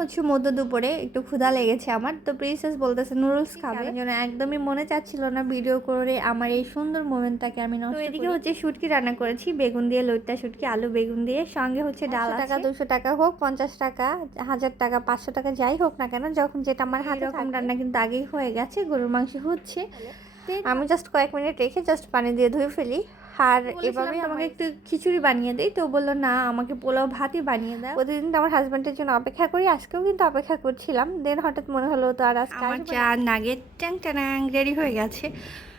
হচ্ছে মধ্য দুপুরে একটু ক্ষুধা লেগেছে আমার। তো প্রিন্সেস বলতেছে নুডলস খাবে? জন্য একদমই মনে চাচ্ছিল না ভিডিও করে আমার এই সুন্দর মোমেন্টটাকে আমি নষ্ট এদিকে হচ্ছে শুটকি রান্না করেছি বেগুন দিয়ে লইট্টা শুটকি আলু বেগুন দিয়ে। সঙ্গে হচ্ছে ডাল টাকা দুশো টাকা হোক পঞ্চাশ টাকা হাজার টাকা পাঁচশো টাকা যাই হোক না কেন যখন যেটা আমার হাতে রকম রান্না কিন্তু আগেই হয়ে গেছে গরুর মাংস হচ্ছে। আমি জাস্ট কয়েক মিনিট রেখে জাস্ট পানি দিয়ে ধুয়ে ফেলি। আর এভাবে আমাকে একটু খিচুড়ি বানিয়ে দেয় তো বলল না আমাকে পোলাও ভাতই বানিয়ে দেয় প্রতিদিন তো আমার হাজব্যান্ডের জন্য অপেক্ষা করি। আজকেও কিন্তু অপেক্ষা করছিলাম। দেন হঠাৎ মনে হলো তো আর আজকে আমার চা নাগেট ট্যাং ট্যাং রেডি হয়ে গেছে।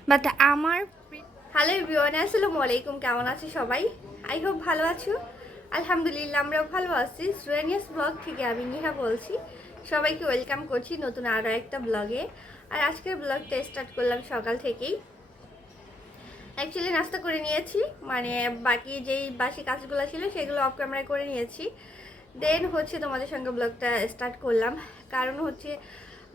বাট আমার হ্যালো এভরিওয়ান আসসালামু আলাইকুম। কেমন আছে সবাই? আই হোপ ভালো আছো। আলহামদুলিল্লাহ আমরাও ভালো আছি। সুরেনিয়াস ব্লগ থেকে আমি নিহা বলছি। সবাইকে ওয়েলকাম করছি নতুন আরও একটা ব্লগে আর আজকের ব্লগটা স্টার্ট করলাম সকাল থেকেই। অ্যাকচুয়ালি নাস্তা করে নিয়েছি। মানে বাকি যেই বাসি কাজগুলো ছিল, সেগুলো অফ ক্যামেরায় করে নিয়েছি। দেন হচ্ছে তোমাদের সঙ্গে ব্লগটা স্টার্ট করলাম। কারণ হচ্ছে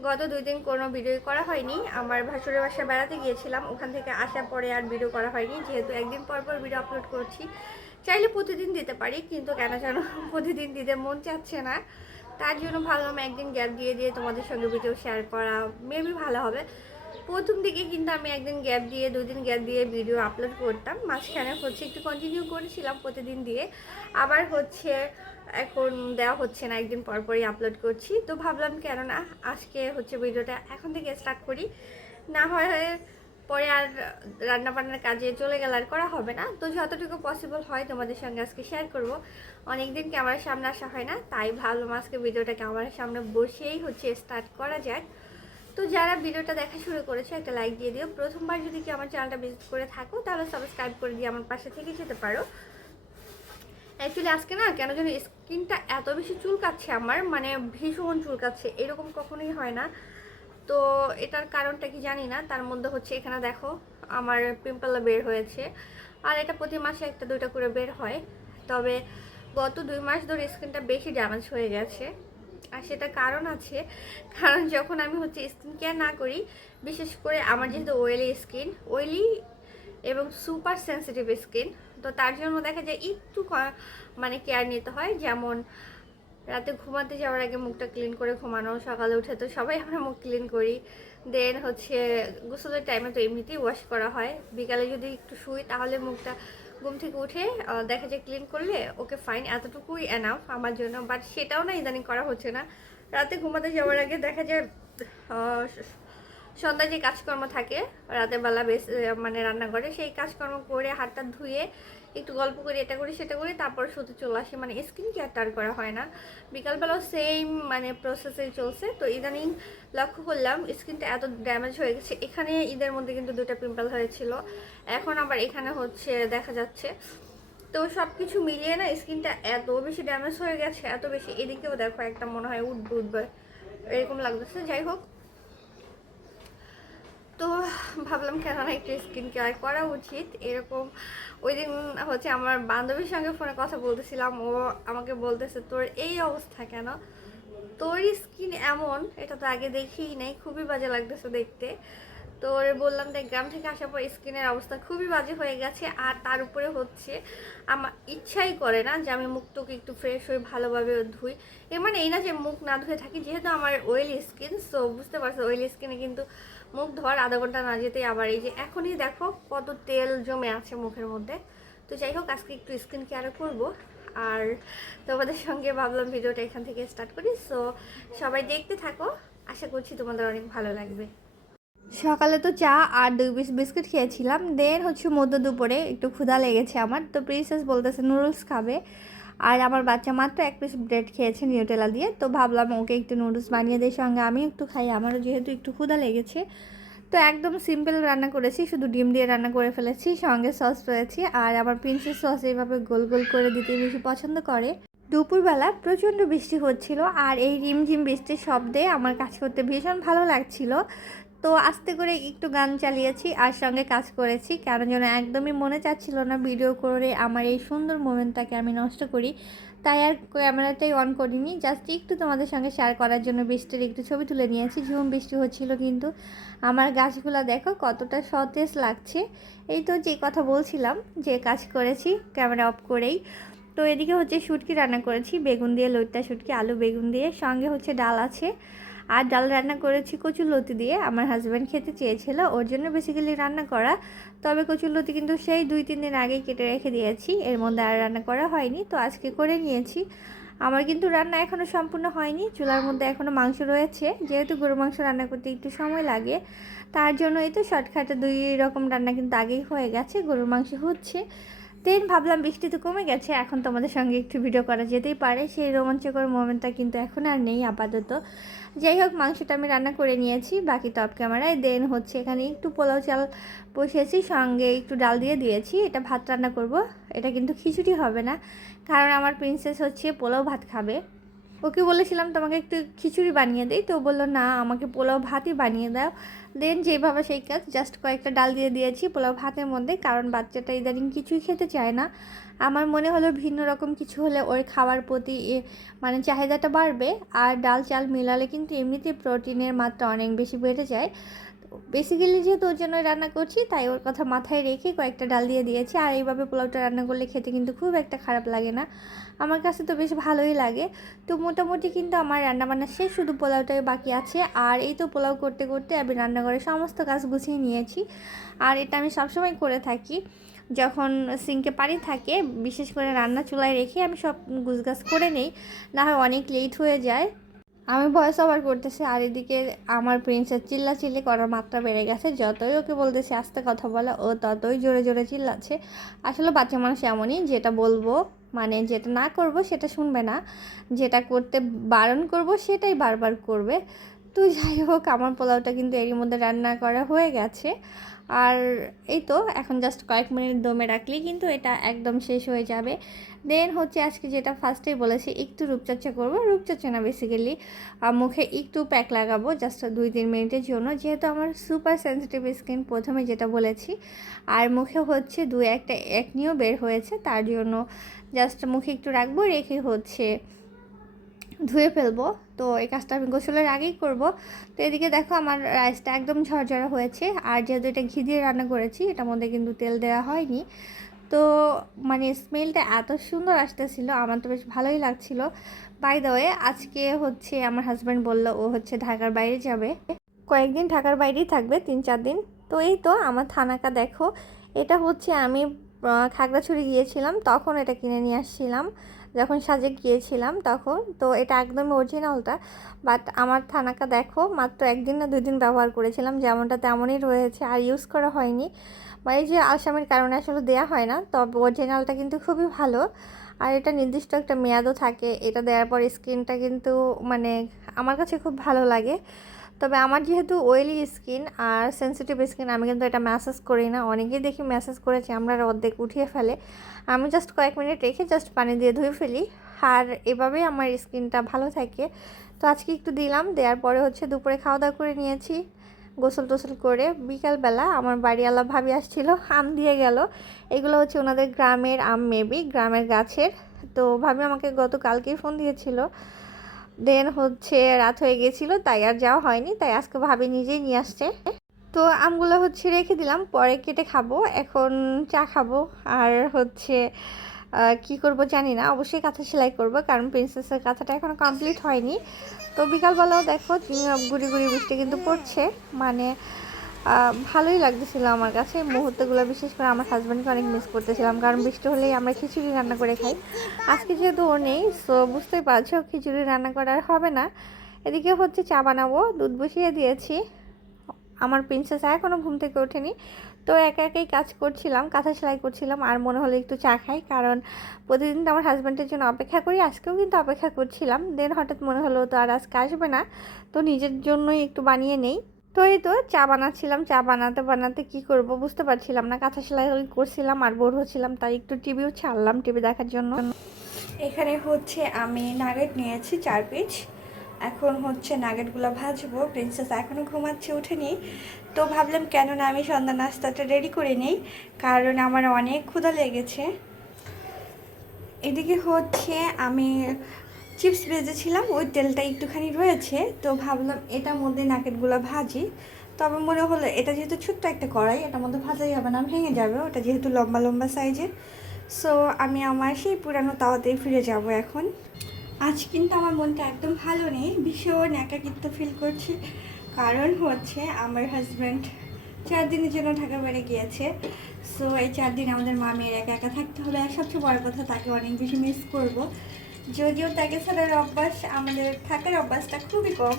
গত দুই দিন কোনো ভিডিও করা হয়নি। আমার ভাসুরের বাসায় বেড়াতে গিয়েছিলাম। ওখান থেকে আসার পরে আর ভিডিও করা হয়নি। যেহেতু একদিন পর পর ভিডিও আপলোড করছি। চাইলে প্রতিদিন দিতে পারি, কিন্তু কেন যেন প্রতিদিন দিতে মন চাচ্ছে না। তার জন্য ভাবলাম একদিন গ্যাপ দিয়ে দিয়ে তোমাদের সঙ্গে ভিডিও শেয়ার করা। মেবি ভালো হবে। প্রথম দিকে কিন্তু আমি একদিন গ্যাপ দিয়ে, দুদিন গ্যাপ দিয়ে ভিডিও আপলোড করতাম। মাঝখানে হচ্ছে একটু কন্টিনিউ করেছিলাম প্রতিদিন দিয়ে। আবার হচ্ছে এখন দেওয়া হচ্ছে না, একদিন পর পরই আপলোড করছি। তো ভাবলাম কেননা আজকে হচ্ছে ভিডিওটা এখন থেকে স্টার্ট করি। না হয় পরে আর রান্না বান্নার কাজে চলে গেলে আর করা হবে না। তো যতটুকু পসিবল হয় তোমাদের সঙ্গে আজকে শেয়ার করব। অনেকদিন ক্যামেরার সামনে আসা হয় না, তাই ভাবলাম আজকে ভিডিওটা ক্যামেরার সামনে বসেই হচ্ছে স্টার্ট করা যাক। তো যারা ভিডিওটা দেখা শুরু করেছে, একটা লাইক দিয়ে দিও। প্রথমবার যদি কি আমার চ্যানেলটা ভিজিট করে থাকো, তাহলে সাবস্ক্রাইব করে দিয়ে আমার পাশে থেকে যেতে পারো। অ্যাকচুয়ালি আজকে না কেন যেন স্কিনটা এত বেশি চুলকাচ্ছে আমার মানে ভীষণ চুলকাচ্ছে, এরকম কখনোই হয় না। তো এটার কারণটা কি জানি না, তার মধ্যে হচ্ছে এখানে দেখো, আমার পিম্পল বের হয়েছে। আর এটা প্রতি মাসে একটা দুইটা করে বের হয়। তবে গত দুই মাস ধরে স্কিনটা বেশি ড্যামেজ হয়ে গেছে। আর সেটা কারণ আছে, কারণ যখন আমি হচ্ছে স্কিন কেয়ার না করি, বিশেষ করে আমার যেহেতু অয়েলি স্কিন অয়েলি এবং সুপার সেন্সিটিভ স্কিন তো তার জন্য দেখা যায় একটু মানে কেয়ার নিতে হয়। যেমন রাতে ঘুমাতে যাওয়ার আগে মুখটা ক্লিন করে ঘুমানো, সকালে উঠে তো সবাই আমরা মুখ ক্লিন করি। দেন হচ্ছে গোসলের টাইমে তো এমনিতেই ওয়াশ করা হয়। বিকালে যদি একটু শুই, তাহলে মুখটা ঘুম থেকে উঠে দেখা যায় ক্লিন করলে ওকে ফাইন এতটুকুই এনাফ আমার জন্য বাট সেটাও না ইদানিং করা হচ্ছে না। রাতে ঘুমাতে যাওয়ার আগে দেখা যায় সন্ধ্যায় যে কাজকর্ম থাকে, রাতের বেলা বেশ মানে রান্নাঘরে, সেই কাজকর্ম করে হাতটা ধুয়ে একটু গল্প করি, এটা করি, সেটা করি, তারপর শুধু চলে আসি। মানে স্কিন কেয়ারটা আর করা হয় না। বিকালবেলাও সেম মানে প্রসেসেই চলছে। তো ইদানিং লক্ষ্য করলাম স্কিনটা এত ড্যামেজ হয়ে গেছে। এখানে ঈদের মধ্যে কিন্তু দুটো পিম্পল হয়েছিল। এখন আবার এখানে হচ্ছে, দেখা যাচ্ছে। তো সব কিছু মিলিয়ে না স্কিনটা এত বেশি ড্যামেজ হয়ে গেছে, এত বেশি। এদিকেও দেখো, একটা মনে হয় উঠবে উঠবে, এরকম লাগতেছে। যাই হোক ভাবলাম কেন না একটু স্কিন কেয়ার করা উচিত। এরকম ওই দিন হচ্ছে আমার বান্ধবীর সঙ্গে ফোনে কথা বলতেছিলাম, ও আমাকে বলতেছে, তোর এই অবস্থা কেন? তোর স্কিন এমন, এটা তো আগে দেখেই নাই, খুবই বাজে লাগতেছে দেখতে। তো বললাম দেখ, গ্রাম থেকে আসার পর স্কিনের অবস্থা খুবই বাজে হয়ে গেছে আর তার উপরে হচ্ছে আমার ইচ্ছাই করে না যে আমি মুখটুকে একটু ফ্রেশ হয়ে ভালোভাবে ধুই। এর মানে এই না যে মুখ না ধুয়ে থাকি, যেহেতু আমার অয়েলি স্কিন সো বুঝতে পারছ অয়েলি স্কিনে কিন্তু মুখ ধোয়ার আধা ঘণ্টা না যেতেই আবার এই যে এখনই দেখো কত তেল জমে আছে মুখের মধ্যে। তো যাই হোক, আজকে একটু স্কিন কেয়ার করব। আর তোমাদের সঙ্গে ভাবলাম ভিডিওটা এখান থেকে স্টার্ট করি। সো সবাই দেখতে থাকো। আশা করছি তোমাদের অনেক ভালো লাগবে। সকালে তো চা আর দুই পিস বিস্কুট খেয়েছিলাম। দেন হচ্ছে মধ্য দুপুরে একটু ক্ষুধা লেগেছে আমার। তো প্রিন্সেস বলতেছে নুডলস খাবে। আর আমার বাচ্চা মাত্র এক পিস ব্রেড খেয়েছে নিউটেলা দিয়ে। তো ভাবলাম ওকে একটু নুডলস বানিয়ে দেয় সঙ্গে আমি একটু খাই। আমারও যেহেতু একটু ক্ষুধা লেগেছে। তো একদম সিম্পল রান্না করেছি, শুধু ডিম দিয়ে রান্না করে ফেলেছি, সঙ্গে সস রয়েছে আর আমার প্রিন্সেস সস এইভাবে গোল গোল করে দিতে বেশি পছন্দ করে। দুপুরবেলা প্রচণ্ড বৃষ্টি হচ্ছিল, আর এই রিমঝিম বৃষ্টির শব্দে আমার কাজ করতে ভীষণ ভালো লাগছিল। তো আস্তে করে একটু গান চালিয়েছি আর সঙ্গে কাজ করেছি। কেন যেন একদমই মনে চাচ্ছিল না ভিডিও করে আমার এই সুন্দর মোমেন্টটাকে আমি নষ্ট করি। তাই আর ক্যামেরাটাই অন করিনি। জাস্ট একটু তোমাদের সঙ্গে শেয়ার করার জন্য বৃষ্টির একটু ছবি তুলে নিয়েছি। ঝুম বৃষ্টি হচ্ছিল কিন্তু আমার গাছগুলো দেখো কতটা সতেজ লাগছে। এই তো যে কথা বলছিলাম যে কাজ করেছি ক্যামেরা অফ করেই। তো এদিকে হচ্ছে শুটকি রান্না করেছি। বেগুন দিয়ে, লইট্টা শুটকি, আলু বেগুন দিয়ে। সঙ্গে হচ্ছে ডাল আছে। আর ডাল রান্না করেছি কচুর লতি দিয়ে। আমার হাজব্যান্ড খেতে চেয়েছিল, ওর জন্য বেসিক্যালি রান্না করা। তবে কচুর লতি কিন্তু সেই দুই, তিন দিন আগেই কেটে রেখে দিয়েছি, এর মধ্যে আর রান্না করা হয়নি। তো আজকে করে নিয়েছি। আমার কিন্তু রান্না এখনও সম্পূর্ণ হয়নি, চুলার মধ্যে এখনও মাংস রয়েছে। যেহেতু গরু মাংস রান্না করতে একটু সময় লাগে, তার জন্য এই তো শর্টকাটে দুই রকম রান্না কিন্তু আগেই হয়ে গেছে, গরুর মাংস হচ্ছে। দেন ভাবলাম বৃষ্টি তো কমে গেছে, এখন তোমাদের সঙ্গে একটু ভিডিও করা যেতেই পারে। সেই রোমাঞ্চকর মোমেন্টটা কিন্তু এখন আর নেই আপাতত। যাই হোক, মাংসটা আমি রান্না করে নিয়েছি, বাকি টপ ক্যামেরায় দেন হচ্ছে এখানে একটু পোলাও চাল বসিয়েছি, সঙ্গে একটু ডাল দিয়ে দিয়েছি। এটা ভাত রান্না করব, এটা কিন্তু খিচুড়ি হবে না, কারণ আমার প্রিন্সেস হচ্ছে পোলাও ভাত খাবে। ওকে বলেছিলাম, তোমাকে একটু খিচুড়ি বানিয়ে দিই। তো বলল, না, আমাকে পোলাও ভাতই বানিয়ে দাও। দেন যেভাবে সেই কাজ জাস্ট কয়েকটা ডাল দিয়ে দিয়েছি পোলাও ভাতের মধ্যে, কারণ বাচ্চাটা ইদানিং কিছুই খেতে চায় না। আমার মনে হলো ভিন্ন রকম কিছু হলে ওর খাওয়ার প্রতি মানে চাহিদাটা বাড়বে, আর ডাল চাল মিলালে কিন্তু এমনিতেই প্রোটিনের মাত্রা অনেক বেশি বেড়ে যায়। বেসিক্যালি যেহেতু ওর জন্য রান্না করছি, তাই ওর কথা মাথায় রেখে কয়েকটা ডাল দিয়ে দিয়েছি। আর এইভাবে পোলাওটা রান্না করলে খেতে কিন্তু খুব একটা খারাপ লাগে না। আমার কাছে তো বেশ ভালোই লাগে। তো মোটামুটি কিন্তু আমার রান্নাবান্না শেষ, শুধু পোলাওটাই বাকি আছে। আর এই তো পোলাও করতে করতে আমি রান্নাঘরের সমস্ত কাজ গুছিয়ে নিয়েছি। আর এটা আমি সবসময় করে থাকি। যখন সিঙ্কে পানি থাকে, বিশেষ করে রান্না চুলায় রেখে আমি সব গুছগাছ করে নেই। না হয় অনেক লেট হয়ে যায়। আমি ভয়েস ওভার করতেছি আর এদিকে আমার প্রিন্সের চিল্লা চিল্লি করার মাত্রা বেড়ে গেছে। যতই ওকে বলতেছি আস্তে কথা বলা, ও ততই জোরে জোরে চিল্লাচ্ছে। আসলে বাচ্চা মানুষ এমনই, যেটা বলব মানে যেটা না করব সেটা শুনবে না। যেটা করতে বারণ করব সেটাই বারবার করবে। তো যাই হোক, আমার পোলাওটা কিন্তু এরই মধ্যে রান্না করা হয়ে গেছে। আর এই তো, এখন জাস্ট কয়েক মিনিট দমে রাখলেই কিন্তু এটা একদম শেষ হয়ে যাবে। দেন হচ্ছে আজকে যেটা ফার্স্টেই বলেছি, একটু রূপচর্চা করব। রূপচর্চা না বেসিক্যালি মুখে একটু প্যাক লাগাবো জাস্ট দুই তিন মিনিটের জন্য। যেহেতু আমার সুপার সেন্সিটিভ স্কিন প্রথমে যেটা বলেছি, আর মুখে হচ্ছে দু একটা একনিও বের হয়েছে, তার জন্য জাস্ট মুখে একটু রাখব, রেখে হচ্ছে ধুয়ে ফেলব। তো এই কাজটা আমি গোসলের আগেই করব। তো এদিকে দেখো আমার রাইসটা একদম ঝরঝরা হয়েছে। আর যেহেতু এটা ঘি দিয়ে রান্না করেছি, এটার মধ্যে কিন্তু তেল দেওয়া হয়নি। তো মানে স্মেলটা এত সুন্দর আসতেছিল, আমার তো বেশ ভালোই লাগছিল। বাই দ্য আজকে হচ্ছে আমার হাজব্যান্ড বলল ও হচ্ছে ঢাকার বাইরে যাবে। কয়েকদিন ঢাকার বাইরেই থাকবে, তিন চার দিন। তো এই তো আমার থানাকা দেখো। এটা হচ্ছে আমি খাগড়াছড়ি গিয়েছিলাম, তখন এটা কিনে নিয়ে আসছিলাম। যখন সাজে গিয়েছিলাম তখন, তো এটা একদমই অরিজিনালটা। বাট আমার থানাকা দেখো, মাত্র একদিন না দুই দিন ব্যবহার করেছিলাম, যেমনটা তেমনই রয়েছে, আর ইউজ করা হয়নি। মানে এই যে আলসামের কারণে আসলে দেওয়া হয় না, তবে অরিজিনালটা কিন্তু খুবই ভালো। আর এটা নির্দিষ্ট একটা মেয়াদও থাকে, এটা দেওয়ার পর স্কিনটা কিন্তু মানে আমার কাছে খুব ভালো লাগে। তবে আমার যেহেতু অয়েলি স্কিন আর সেন্সিটিভ স্কিন আমি কিন্তু এটা ম্যাসেজ করি না। অনেকেই দেখি ম্যাসেজ করেছি, আমরা অর্ধেক উঠিয়ে ফেলে। আমি জাস্ট কয়েক মিনিট রেখে জাস্ট পানি দিয়ে ধুয়ে ফেলি। আর এভাবেই আমার স্কিনটা ভালো থাকে। তো আজকে একটু দিলাম, দেওয়ার পরে হচ্ছে দুপুরে খাওয়া দাওয়া করে নিয়েছি। গোসল টোসল করে বিকালবেলা আমার বাড়িওয়ালা ভাবি আসছিল, আম দিয়ে গেল। এগুলো হচ্ছে ওনাদের গ্রামের আম মেবি গ্রামের গাছের। তো ভাবি আমাকে গতকালকেই ফোন দিয়েছিল। দেন হচ্ছে রাত হয়ে গেছিল, তাই আর যাওয়া হয়নি, তাই আজকে ভাবি নিজেই নিয়ে আসছে। তো আমগুলো হচ্ছে রেখে দিলাম, পরে কেটে খাব, এখন চা খাব। আর হচ্ছে কি করব জানি না, অবশ্যই কাঁথা সেলাই করব, কারণ প্রিন্সেসের কাঁথাটা এখনও কমপ্লিট হয়নি। তো বিকালবেলাও দেখো গুড়ি গুড়ি বৃষ্টি কিন্তু পড়ছে মানে ভালোই লাগতেছিল আমার কাছে। মুহূর্তগুলো বিশেষ করে আমার হাজব্যান্ডকে অনেক মিস করতেছিলাম, কারণ বৃষ্টি হলেই আমরা খিচুড়ি রান্না করে খাই। আজকে যেহেতু ও নেই সো বুঝতেই পারছ, খিচুড়ি রান্না করার হবে না। এদিকে হচ্ছে চা বানাবো, দুধ বসিয়ে দিয়েছি। আমার প্রিন্সেস এখনও ঘুম থেকে ওঠেনি, তো একা একাই কাজ করছিলাম, কাঁথা সেলাই করছিলাম, আর মনে হলো একটু চা খাই, কারণ প্রতিদিন তো আমার হাজব্যান্ডের জন্য অপেক্ষা করি, আজকেও কিন্তু অপেক্ষা করছিলাম। দেন হঠাৎ মনে হলো তো আর আজকে আসবে না, তো নিজের জন্যই একটু বানিয়ে নেই। তো এই তো চা বানাচ্ছিলাম, চা বানাতে বানাতে কি করব বুঝতে পারছিলাম না। কাঁথা সেলাই করছিলাম আর বোর হচ্ছিলাম, তাই একটু টিভিও ছাড়লাম টিভি দেখার জন্য। এখানে হচ্ছে আমি নাগেট নিয়েছি চার পিস এখন হচ্ছে নাগেটগুলো ভাজবো। প্রিন্সেস এখনও ঘুমাচ্ছে উঠেনি। তো ভাবলাম কেন না আমি সন্ধ্যা নাস্তাটা রেডি করে নিই, কারণ আমার অনেক ক্ষুধা লেগেছে। এদিকে হচ্ছে আমি চিপস ভেজেছিলাম, ওই তেলটা একটুখানি রয়েছে, তো ভাবলাম এটার মধ্যে নাকেটগুলো ভাজি। তবে মনে হলো এটা যেহেতু ছোট্ট একটা কড়াই, এটার মধ্যে ভাজা যাবে না ভেঙে যাবে, ওটা যেহেতু লম্বা লম্বা সাইজের। সো আমি আমার সেই পুরানো তাওয়াতেই ফিরে যাব এখন। আজ কিন্তু আমার মনটা একদম ভালো নেই, ভীষণ একাকিত্ব ফিল করছি। কারণ হচ্ছে আমার হাজব্যান্ড চার দিনের জন্য ঢাকা বেড়ে গিয়েছে। সো এই চার দিন আমাদের মামির একা একা থাকতে হবে, আর সবচেয়ে বড় কথা, তাকে অনেক বেশি মিস করব। যদিও তাকে ছাড়ার অভ্যাস, আমাদের থাকার অভ্যাসটা খুবই কম।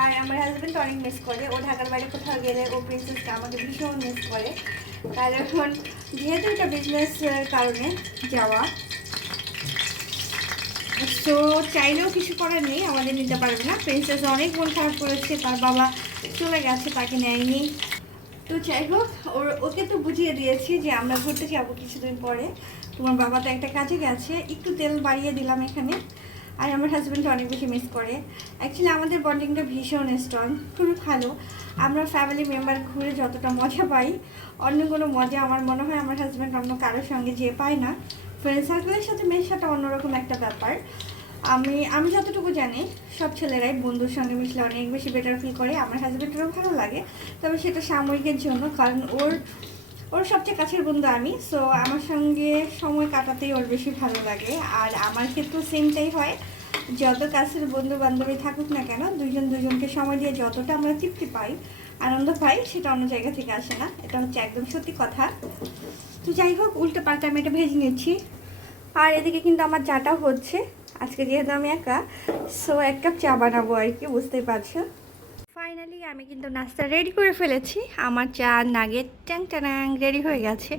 আর আমার হাজব্যান্ড অনেক মিস করে। ও ঢাকার বাইরে কোথাও গেলে ও প্রিন্সেসটা আমাকে ভীষণ মিস করে। কারণ যেহেতু এটা বিজনেস কারণে যাওয়া। তো চাইলেও কিছু করার নেই, আমাদের নিতে পারবে না। প্রিন্সেস অনেক মন খারাপ করেছে, তার বাবা চলে গেছে, তাকে নেয়নি। তো যাই হোক, ওর ওকে তো বুঝিয়ে দিয়েছি যে আমরা ঘুরতে যাব কিছুদিন পরে। তোমার বাবা তো একটা কাজে গেছে, একটু তেল বাড়িয়ে দিলাম এখানে। আর আমার হাজব্যান্ড অনেক বেশি মিস করে। অ্যাকচুয়ালি আমাদের বন্ডিংটা ভীষণ স্ট্রং খুবই ভালো। আমরা ফ্যামিলি মেম্বার ঘুরে যতটা মজা পাই, অন্য কোনো মজা আমার মনে হয় আমার হাজব্যান্ড অন্য কারোর সঙ্গে যেয়ে পায় না। ফ্রেন্ড সার্কেলের সাথে মেশাটা অন্যরকম একটা ব্যাপার। আমি আমি যতটুকু জানি, সব ছেলেরাই বন্ধুর সঙ্গে মিশলে অনেক বেশি বেটার ফিল করে। আমার হাজব্যান্ডেরও ভালো লাগে। তবে সেটা সাময়িকের জন্য, কারণ ওর ওর সবচেয়ে কাছের বন্ধু আমি সো আমার সঙ্গে সময় কাটাতেই ওর বেশি ভালো লাগে। আর আমার ক্ষেত্রেও সেমটাই হয়। যত কাছের বন্ধু বান্ধবী থাকুক না কেন দুজন দুজনকে সময় দিয়ে যতটা আমরা তৃপ্তি পাই, আনন্দ পাই, সেটা অন্য জায়গা থেকে আসে না। এটা হচ্ছে একদম সত্যি কথা। তো যাই হোক উল্টো পাল্টা আমি এটা ভেজে নিচ্ছি। আর এদিকে কিন্তু আমার চাটা হচ্ছে। আজকে যেহেতু আমি একা সো এক কাপ চা বানাবো আর কি, বুঝতেই পারছ? আমি কিন্তু নাস্তা রেডি করে ফেলেছি। আমার চা, নাগেট ট্যাং ট্যাং রেডি হয়ে গেছে।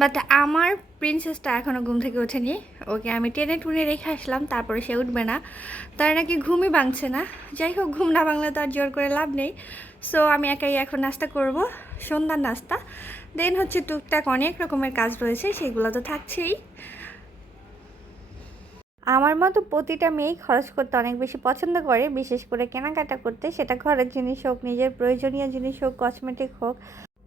বাট আমার প্রিন্সেসটা এখনও ঘুম থেকে ওঠেনি। ওকে আমি টেনে টুনে রেখে আসলাম, তারপরে সে উঠবে না। তার নাকি ঘুমই ভাঙছে না। যাই হোক, ঘুম না ভাঙলে তো আর জোর করে লাভ নেই। সো আমি একাই এখন নাস্তা করব, সন্ধ্যার নাস্তা। দেন হচ্ছে টুকটাক অনেক রকমের কাজ রয়েছে, সেগুলো তো থাকছেই। আমার মতো প্রতিটা মেয়েই খরচ করতে অনেক বেশি পছন্দ করে, বিশেষ করে কেনাকাটা করতে। সেটা ঘরের জিনিস হোক, নিজের প্রয়োজনীয় জিনিস হোক কসমেটিক হোক।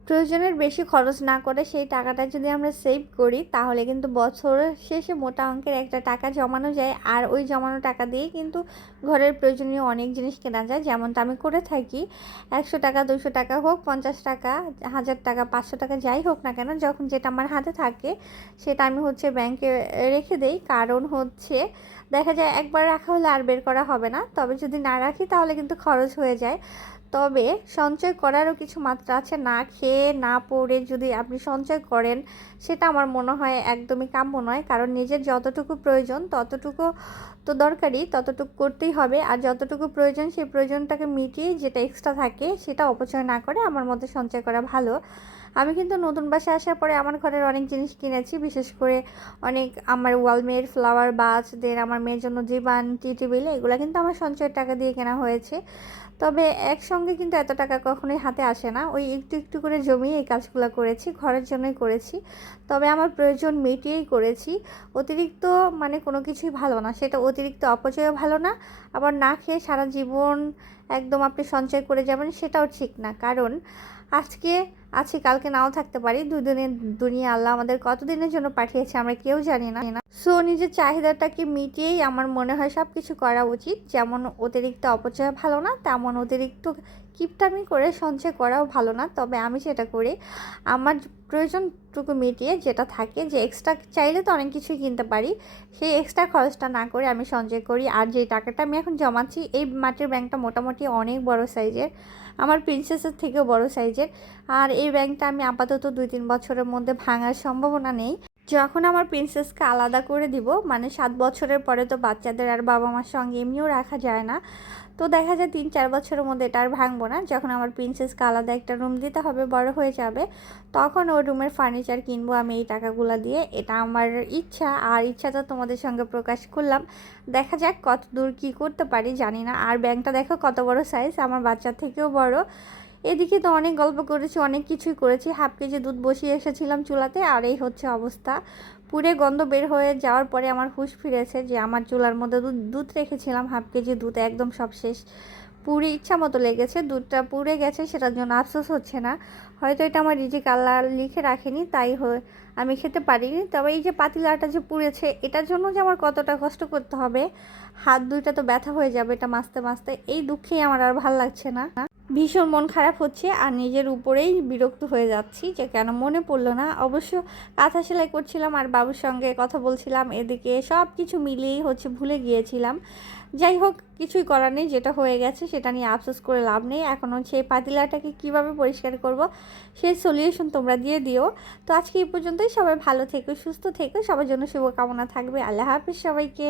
প্রয়োজনের বেশি খরচ না করে সেই টাকাটা যদি আমরা সেভ করি, তাহলে কিন্তু বছরের শেষে মোটা অঙ্কের একটা টাকা জমানো যায়। আর ওই জমানো টাকা দিয়ে কিন্তু ঘরের প্রয়োজনীয় অনেক জিনিস কেনা যায়। যেমনটা আমি করে থাকি, একশো টাকা, দুশো টাকা হোক, পঞ্চাশ টাকা, হাজার টাকা, পাঁচশো টাকা, যাই হোক না কেন, যখন যেটা আমার হাতে থাকে, সেটা আমি হচ্ছে ব্যাংকে রেখে দেই। কারণ হচ্ছে, দেখা যায় একবার রাখা হলে আর বের করা হবে না। তবে যদি না রাখি, তাহলে কিন্তু খরচ হয়ে যায়। তবে সঞ্চয় করারও কিছু মাত্রা আছে। না খেয়ে, না পড়ে যদি আপনি সঞ্চয় করেন, সেটা আমার মনে হয় একদমই কাম্য নয়। কারণ নিজের যতটুকু প্রয়োজন, ততটুকু তো দরকারই, ততটুকু করতেই হবে। আর যতটুকু প্রয়োজন, সেই প্রয়োজনটাকে মিটিয়ে যেটা এক্সট্রা থাকে, সেটা অপচয় না করে আমার মতে সঞ্চয় করা ভালো। আমি কিন্তু নতুন বাসায় আসার পরে আমার ঘরের অনেক জিনিস কিনেছি, বিশেষ করে অনেক আমার ওয়ালমের ফ্লাওয়ার বাস দেন আমার মেয়ের জন্য জীবান, টি টেবিল, এগুলো কিন্তু আমার সঞ্চয়ের টাকা দিয়ে কেনা হয়েছে। তবে একসঙ্গে কিন্তু এত টাকা কখনোই হাতে আসে না। ওই একটু একটু করে জমিয়ে এই কাজগুলো করেছি, ঘরের জন্যই করেছি। তবে আমার প্রয়োজন মিটিয়েই করেছি। অতিরিক্ত মানে কোনো কিছুই ভালো না। সেটা অতিরিক্ত অপচয়ও ভালো না। আবার না খেয়ে সারা জীবন একদম আপনি সঞ্চয় করে যাবেন সেটাও ঠিক না। কারণ আজকে আছি, কালকে নাও থাকতে পারি। দুদিনের দুনিয়া আল্লাহ আমাদের কতদিনের জন্য পাঠিয়েছে আমরা কেউ জানি না। সো নিজের চাহিদাটাকে মিটিয়েই আমার মনে হয় সব কিছু করা উচিত। যেমন অতিরিক্ত অপচয় ভালো না, তেমন অতিরিক্ত কিপটামি করে সঞ্চয় করাও ভালো না। তবে আমি সেটা করি। আমার প্রয়োজনটুকু মিটিয়ে যেটা থাকে যে এক্সট্রা চাইলে তো অনেক কিছুই কিনতে পারি। সেই এক্সট্রা খরচটা না করে আমি সঞ্চয় করি। আর যে টাকাটা আমি এখন জমাচ্ছি, এই মাটির ব্যাংকটা মোটামুটি অনেক বড় সাইজের। আমার প্রিন্সেসের থেকেও বড় সাইজের। আর এই ব্যাংকটা আমি আপাতত দুই তিন বছরের মধ্যে ভাঙার সম্ভাবনা নেই। যখন আমার প্রিন্সেসকে আলাদা করে দিব মানে সাত বছরের পরে তো বাচ্চাদের আর বাবা মার সঙ্গে এমনিও রাখা যায় না, তো দেখা যায় তিন চার বছরের মধ্যে এটা আর ভাঙবো না। যখন আমার প্রিন্সেসকে আলাদা একটা রুম দিতে হবে, বড় হয়ে যাবে, তখন ওই রুমের ফার্নিচার কিনবো আমি এই টাকাগুলো দিয়ে। এটা আমার ইচ্ছা, আর ইচ্ছাটা তোমাদের সঙ্গে প্রকাশ করলাম। দেখা যাক কত দূর কী করতে পারি, জানি না। আর ব্যাংকটা দেখো কত বড় সাইজ আমার বাচ্চার থেকেও বড়। এদিকে তো অনেক গল্প করেছি, অনেক কিছুই করেছি। হাফ কেজি দুধ বসিয়ে এসেছিলাম চুলাতে, আর এই হচ্ছে অবস্থা। পুরে গন্ধ বের হয়ে যাওয়ার পরে আমার হুশ ফিরেছে যে আমার চুলার মধ্যে দুধ দুধ রেখেছিলাম, হাফ কেজি দুধ একদম সব শেষ। পুরে ইচ্ছা মতো লেগেছে, দুধটা পুড়ে গেছে, সেটার জন্য আফসোস হচ্ছে না। হয়তো এটা আমার রিজি কালার লিখে রাখেনি, তাই আমি খেতে পারিনি। তবে এই যে পাতিলাটা যে পুড়েছে, এটার জন্য যে আমার কতটা কষ্ট করতে হবে, হাত দুইটা তো ব্যথা হয়ে যাবে এটা মাসতে মাসতে, এই দুঃখেই আমার আর ভালো লাগছে না। ভীষণ মন খারাপ হচ্ছে আর নিজের উপরেই বিরক্ত হয়ে যাচ্ছি যে কেন মনে পড়ল না। অবশ্য কাঁথা সেলাই করছিলাম আর বাবুর সঙ্গে কথা বলছিলাম, এদিকে সব কিছু মিলিয়েই হচ্ছে ভুলে গিয়েছিলাম। যাই হোক, কিছুই করার নেই, যেটা হয়ে গেছে সেটা নিয়ে আফসোস করে লাভ নেই। এখন হচ্ছে এই পাতিলাটাকে কীভাবে পরিষ্কার করব, সেই সলিউশন তোমরা দিয়ে দিও। তো আজকে এই পর্যন্তই, সবাই ভালো থেকো, সুস্থ থেকো, সবার জন্য শুভকামনা থাকবে। আল্লাহ হাফিজ সবাইকে।